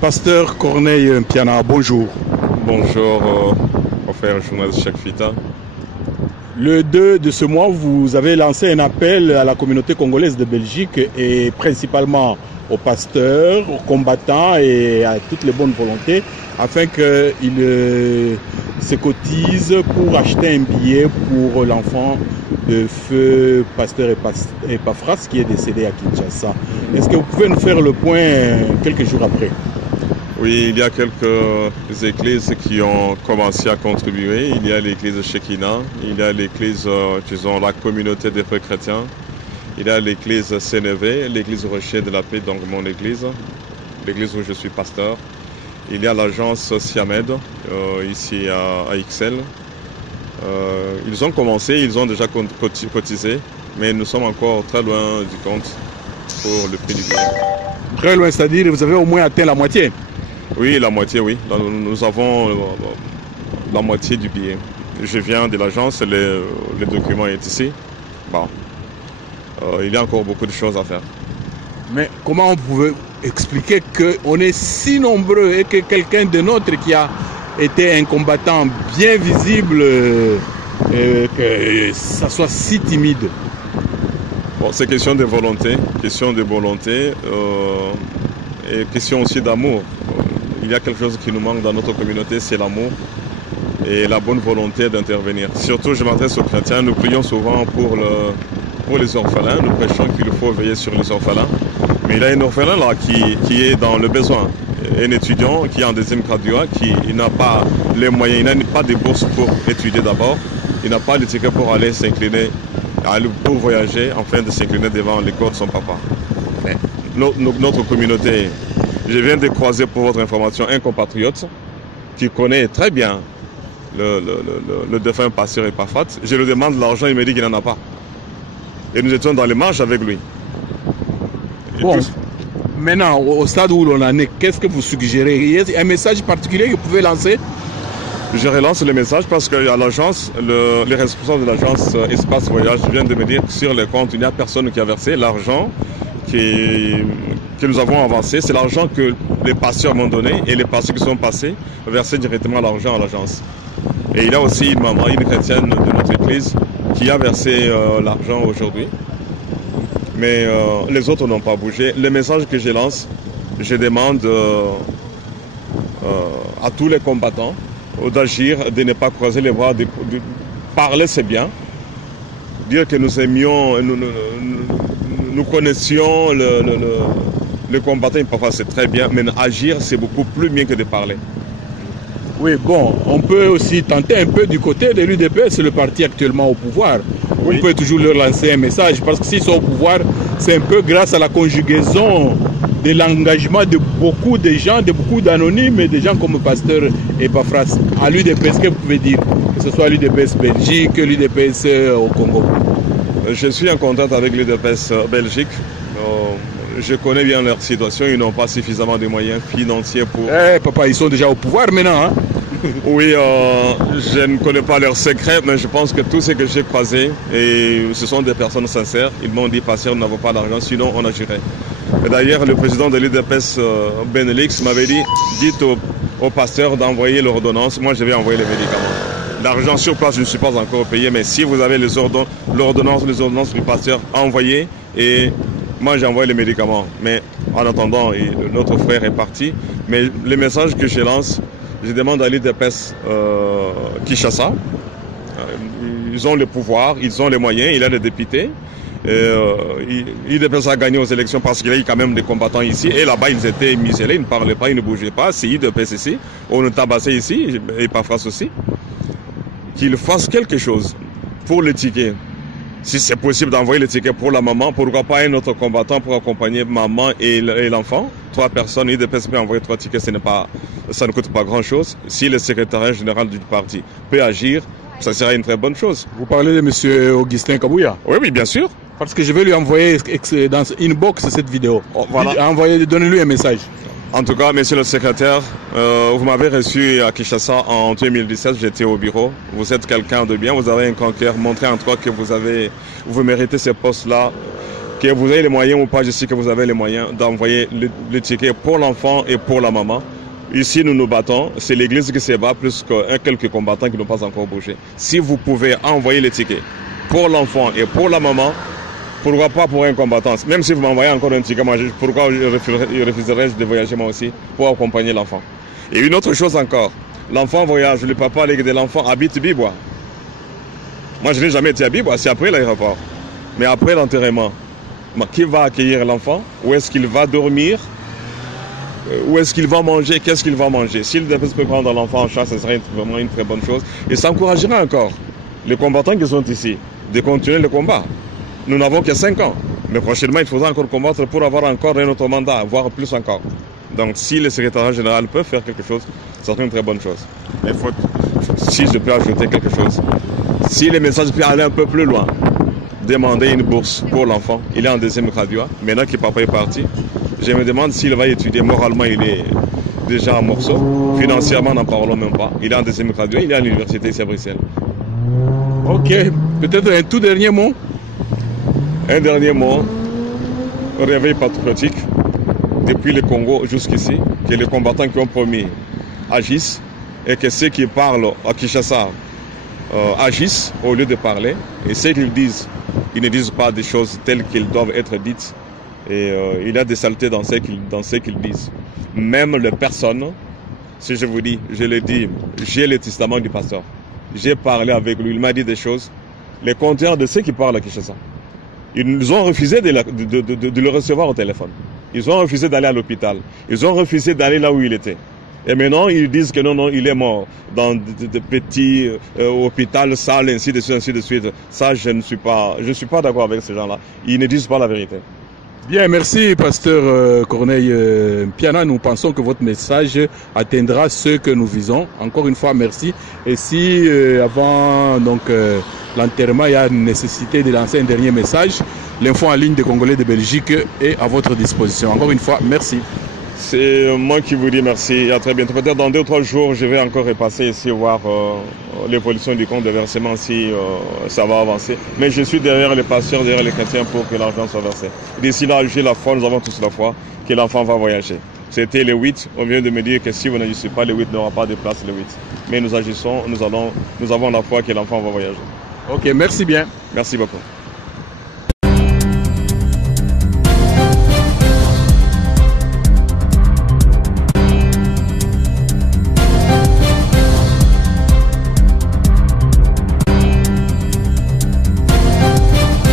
Pasteur Corneille Mpiana, bonjour. Bonjour, frère journaliste Cheikh Fita. Le 2 de ce mois, vous avez lancé un appel à la communauté congolaise de Belgique et principalement aux pasteurs, aux combattants et à toutes les bonnes volontés afin qu'ils se cotisent pour acheter un billet pour l'enfant de feu Pasteur Epaphras qui est décédé à Kinshasa. Est-ce que vous pouvez nous faire le point quelques jours après? Oui, il y a quelques églises qui ont commencé à contribuer. Il y a l'église Shekinah, il y a l'église, disons, la communauté des frères chrétiens. Il y a l'église Sénévé, l'église Rocher de la Paix, donc mon église, l'église où je suis pasteur. Il y a l'agence Siamed, ici à XL. Ils ont commencé, ils ont déjà cotisé, mais nous sommes encore très loin du compte pour le prix du billet. Très loin, c'est-à-dire que vous avez au moins atteint la moitié? Oui, la moitié, oui. Nous avons la moitié du billet. Je viens de l'agence, le document est ici. Bon. Il y a encore beaucoup de choses à faire. Mais comment on pouvait expliquer qu'on est si nombreux et que quelqu'un de notre qui a été un combattant bien visible, que ça soit si timide? Bon, c'est question de volonté, et question aussi d'amour. Il y a quelque chose qui nous manque dans notre communauté, c'est l'amour et la bonne volonté d'intervenir. Surtout, je m'adresse aux chrétiens, nous prions souvent pour les orphelins, nous prêchons qu'il faut veiller sur les orphelins. Mais il y a un orphelin là qui est dans le besoin, un étudiant qui est en deuxième graduat, qui n'a pas les moyens, il n'a pas de bourse pour étudier d'abord, il n'a pas de ticket pour aller s'incliner, pour voyager, afin de s'incliner devant les corps de son papa. Mais notre communauté, je viens de croiser pour votre information un compatriote qui connaît très bien le défunt pasteur Epaphras. Je lui demande l'argent, il me dit qu'il n'en a pas. Et nous étions dans les marches avec lui. Bon, maintenant, au stade où l'on en est, qu'est-ce que vous suggérez? Il y a un message particulier que vous pouvez lancer? Je relance le message parce qu'à l'agence, les responsables de l'agence Espace Voyage viennent de me dire que sur les comptes, il n'y a personne qui a versé l'argent que nous avons avancé. C'est l'argent que les pasteurs m'ont donné et les pasteurs qui sont passés versaient directement l'argent à l'agence. Et il y a aussi une maman, une chrétienne de notre église qui a versé l'argent aujourd'hui. Mais les autres n'ont pas bougé. Le message que je lance, je demande à tous les combattants d'agir, de ne pas croiser les bras, de parler c'est bien, dire que nous aimions, nous connaissions le combattant, parfois c'est très bien, mais agir c'est beaucoup plus bien que de parler. Oui, bon, on peut aussi tenter un peu du côté de l'UDPS, le parti actuellement au pouvoir. Oui. On peut toujours leur lancer un message, parce que s'ils sont au pouvoir, c'est un peu grâce à la conjugaison de l'engagement de beaucoup de gens, de beaucoup d'anonymes et de gens comme Pasteur Epaphras. À l'UDPS, qu'est-ce que vous pouvez dire? Que ce soit l'UDPS Belgique, l'UDPS au Congo. Je suis en contact avec l'UDPS Belgique. Je connais bien leur situation, ils n'ont pas suffisamment de moyens financiers pour... Papa, ils sont déjà au pouvoir maintenant, hein? Oui, je ne connais pas leurs secrets, mais je pense que tout ce que j'ai croisé, et ce sont des personnes sincères, ils m'ont dit, pasteur, nous n'avons pas d'argent, sinon on agirait. Et d'ailleurs, le président de l'UDPS Benelux m'avait dit, dites aux pasteurs d'envoyer l'ordonnance, moi je vais envoyer les médicaments. L'argent sur place, je ne suis pas encore payé, mais si vous avez les ordonnances du pasteur, envoyez, et moi j'envoie les médicaments. Mais en attendant, notre frère est parti. Mais le message que je lance, je demande à l'UDPS Kinshasa. Ils ont le pouvoir, ils ont les moyens, il y a des députés. l'UDPS a gagné aux élections parce qu'il y a eu quand même des combattants ici. Et là-bas, ils étaient muselés, ils ne parlaient pas, ils ne bougeaient pas. C'est l'UDPS ici. On nous tabassait ici, et Epaphras aussi. Qu'ils fassent quelque chose pour le ticket. Si c'est possible d'envoyer le ticket pour la maman, pourquoi pas un autre combattant pour accompagner maman et l'enfant. 3 personnes, l'UDPS peut envoyer 3 tickets, ça ne coûte pas grand-chose. Si le secrétariat général du parti peut agir, ça sera une très bonne chose. Vous parlez de M. Augustin Kabouya? Oui, oui, bien sûr. Parce que je vais lui envoyer dans inbox cette vidéo. Oh, voilà. Donnez-lui un message. En tout cas, monsieur le secrétaire, vous m'avez reçu à Kinshasa en 2017, j'étais au bureau. Vous êtes quelqu'un de bien, vous avez un grand cœur, montrez en toi que vous méritez ce poste-là. Que vous ayez les moyens ou pas, je sais que vous avez les moyens d'envoyer le ticket pour l'enfant et pour la maman. Ici, nous nous battons. C'est l'église qui se bat plus que quelques combattants qui n'ont pas encore bougé. Si vous pouvez envoyer les tickets pour l'enfant et pour la maman, pourquoi pas pour un combattant? Même si vous m'envoyez encore un ticket, pourquoi je refuserais de voyager moi aussi pour accompagner l'enfant? Et une autre chose encore, l'enfant voyage, le papa de l'enfant habite Bibois. Moi, je n'ai jamais été à Bibois, c'est après l'aéroport. Mais après l'enterrement, qui va accueillir l'enfant? Où est-ce qu'il va dormir? Où est-ce qu'il va manger? Qu'est-ce qu'il va manger? S'il peut prendre l'enfant en charge, ce serait vraiment une très bonne chose. Et ça encouragera encore les combattants qui sont ici de continuer le combat. Nous n'avons que 5 ans. Mais prochainement, il faudra encore combattre pour avoir encore un autre mandat, voire plus encore. Donc si le secrétariat général peut faire quelque chose, ça serait une très bonne chose. Mais si je peux ajouter quelque chose, si le message peut aller un peu plus loin, demander une bourse pour l'enfant. Il est en deuxième graduat. Maintenant que papa est parti, je me demande s'il va étudier. Moralement, il est déjà en morceau. Financièrement, n'en parlons même pas. Il est en deuxième graduat. Il est à l'université ici à Bruxelles. Ok. Peut-être un tout dernier mot? Un dernier mot. Réveil patriotique. Depuis le Congo jusqu'ici, que les combattants qui ont promis agissent et que ceux qui parlent à Kinshasa agissent au lieu de parler. Et ce qu'ils disent, ils ne disent pas des choses telles qu'elles doivent être dites. Et il y a des saletés dans ce qu'ils disent. Même les personnes, si je vous dis, je le dis, j'ai le testament du pasteur. J'ai parlé avec lui, il m'a dit des choses. Les contraires de ceux qui parlent à Kinshasa. Ils ont refusé de le recevoir au téléphone. Ils ont refusé d'aller à l'hôpital. Ils ont refusé d'aller là où il était. Et maintenant, ils disent que non, il est mort dans de petits hôpitaux, salles, ainsi de suite, ainsi de suite. Ça, je ne suis pas d'accord avec ces gens-là. Ils ne disent pas la vérité. Bien, merci, pasteur Corneille Piana. Nous pensons que votre message atteindra ceux que nous visons. Encore une fois, merci. Et si avant l'enterrement, il y a nécessité de lancer un dernier message, l'info en ligne des Congolais de Belgique est à votre disposition. Encore une fois, merci. C'est moi qui vous dis merci et à très bientôt. Peut-être dans 2 ou 3 jours, je vais encore repasser ici voir l'évolution du compte de versement si ça va avancer. Mais je suis derrière les pasteurs, derrière les chrétiens pour que l'argent soit versé. D'ici là, j'ai la foi, nous avons tous la foi que l'enfant va voyager. C'était le 8, on vient de me dire que si vous n'agissez pas, le 8 n'aura pas de place le 8. Mais nous agissons, nous avons la foi que l'enfant va voyager. Ok, merci bien. Merci beaucoup.